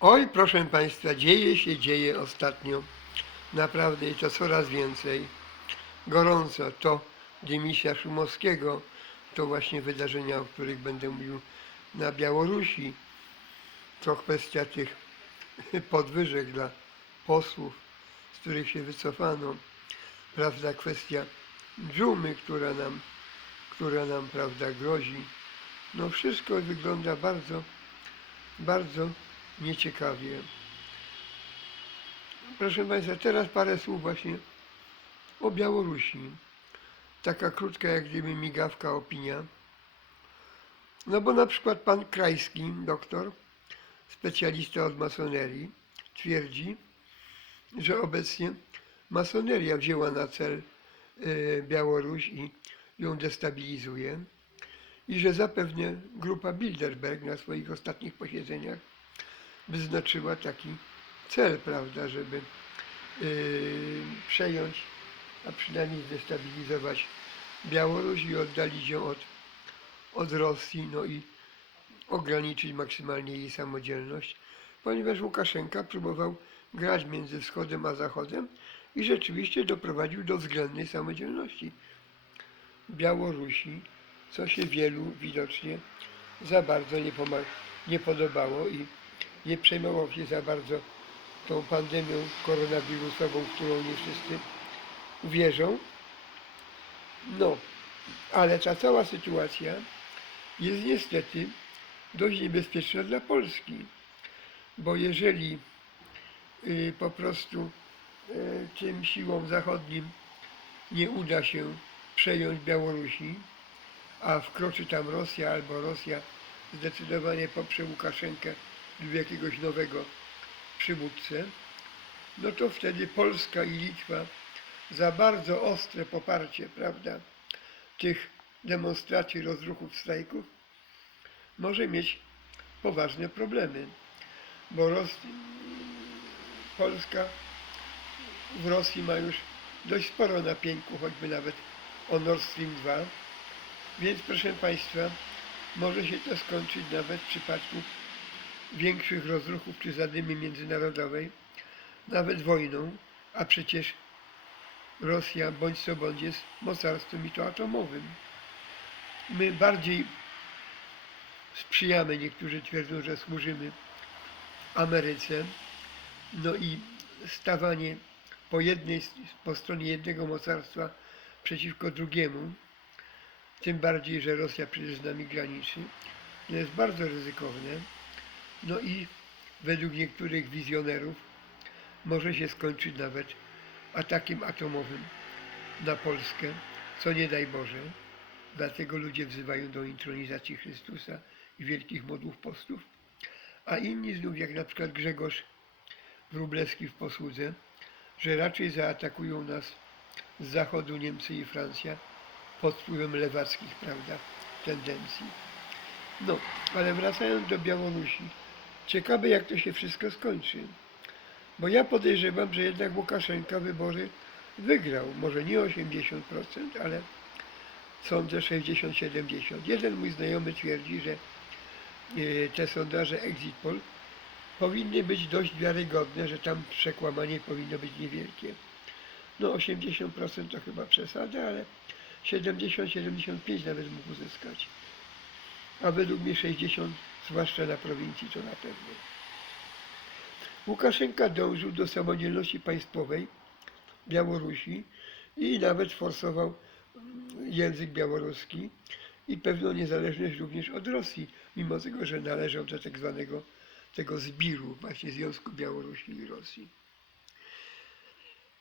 Oj, proszę Państwa, dzieje się, dzieje ostatnio. Naprawdę i to coraz więcej. Gorąco to dymisja Szumowskiego, to właśnie wydarzenia, o których będę mówił na Białorusi. To kwestia tych podwyżek dla posłów, z których się wycofano. Prawda, kwestia dżumy, która nam, która nam, prawda, grozi. No wszystko wygląda bardzo, bardzo nieciekawie. Proszę Państwa, teraz parę słów właśnie o Białorusi. Taka krótka jak gdyby migawka opinia. No bo na przykład pan Krajski, doktor, specjalista od masonerii, twierdzi, że obecnie masoneria wzięła na cel y, Białoruś i ją destabilizuje i że zapewne grupa Bilderberg na swoich ostatnich posiedzeniach wyznaczyła taki cel, prawda, żeby yy, przejąć, a przynajmniej zdestabilizować Białoruś i oddalić ją od, od Rosji, no i ograniczyć maksymalnie jej samodzielność, ponieważ Łukaszenka próbował grać między wschodem a zachodem i rzeczywiście doprowadził do względnej samodzielności Białorusi, co się wielu widocznie za bardzo nie, nie podobało i nie przejmował się za bardzo tą pandemią koronawirusową, w którą nie wszyscy uwierzą. No, ale ta cała sytuacja jest niestety dość niebezpieczna dla Polski, bo jeżeli y, po prostu y, tym siłom zachodnim nie uda się przejąć Białorusi, a wkroczy tam Rosja albo Rosja zdecydowanie poprze Łukaszenkę lub jakiegoś nowego przywódcę, no to wtedy Polska i Litwa za bardzo ostre poparcie, prawda, tych demonstracji, rozruchów, strajków może mieć poważne problemy, bo Ros- Polska w Rosji ma już dość sporo napięku, choćby nawet o Nord Stream 2, więc proszę Państwa, może się to skończyć nawet w przypadku większych rozruchów czy zadymy międzynarodowej, nawet wojną, a przecież Rosja bądź co bądź jest mocarstwem i to atomowym. My bardziej sprzyjamy, niektórzy twierdzą, że służymy Ameryce, no i stawanie po jednej, po stronie jednego mocarstwa przeciwko drugiemu, tym bardziej, że Rosja przecież z nami graniczy, jest bardzo ryzykowne. No i według niektórych wizjonerów może się skończyć nawet atakiem atomowym na Polskę, co nie daj Boże. Dlatego ludzie wzywają do intronizacji Chrystusa i wielkich modłów postów. A inni znów, jak na przykład Grzegorz Wróblewski w posłudze, że raczej zaatakują nas z zachodu Niemcy i Francja pod wpływem lewackich, prawda, tendencji. No, ale wracając do Białorusi, ciekawe jak to się wszystko skończy. Bo ja podejrzewam, że jednak Łukaszenka wybory wygrał. Może nie 80%, ale sądzę 60-70%. Jeden mój znajomy twierdzi, że e, te sondaże Exit Poll powinny być dość wiarygodne, że tam przekłamanie powinno być niewielkie. No 80% to chyba przesada, ale 70-75 nawet mógł uzyskać. A według mnie 60, zwłaszcza na prowincji, to na pewno. Łukaszenka dążył do samodzielności państwowej Białorusi i nawet forsował mm, język białoruski i pewną niezależność również od Rosji, mimo tego, że należał do tak zwanego tego zbiru właśnie Związku Białorusi i Rosji.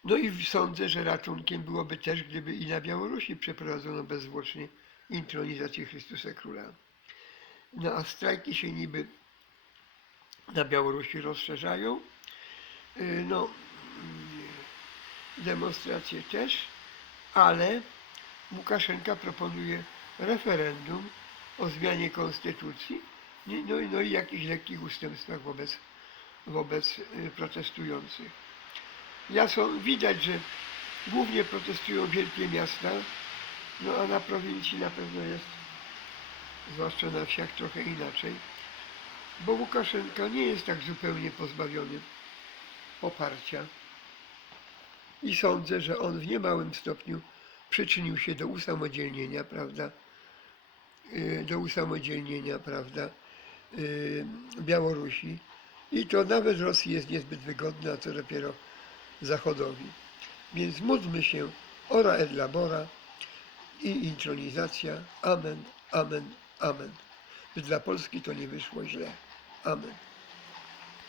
No i sądzę, że ratunkiem byłoby też, gdyby i na Białorusi przeprowadzono bezzwłocznie intronizację Chrystusa Króla. No a strajki się niby na Białorusi rozszerzają. Y, No, mm, demonstracje też, ale Łukaszenka proponuje referendum o zmianie konstytucji, no, no i jakichś lekkich ustępstwach wobec, wobec y, protestujących. Ja są, widać, że głównie protestują wielkie miasta, no a na prowincji na pewno jest, zwłaszcza na wsiach, trochę inaczej. bo Łukaszenka nie jest tak zupełnie pozbawiony poparcia. I sądzę, że on w niemałym stopniu przyczynił się do usamodzielnienia, prawda, y, do usamodzielnienia, prawda, y, Białorusi. I to nawet Rosji jest niezbyt wygodne, a co dopiero Zachodowi. Więc módlmy się ora et labora i intronizacja. Amen, amen, amen. By dla Polski to nie wyszło źle. Amen.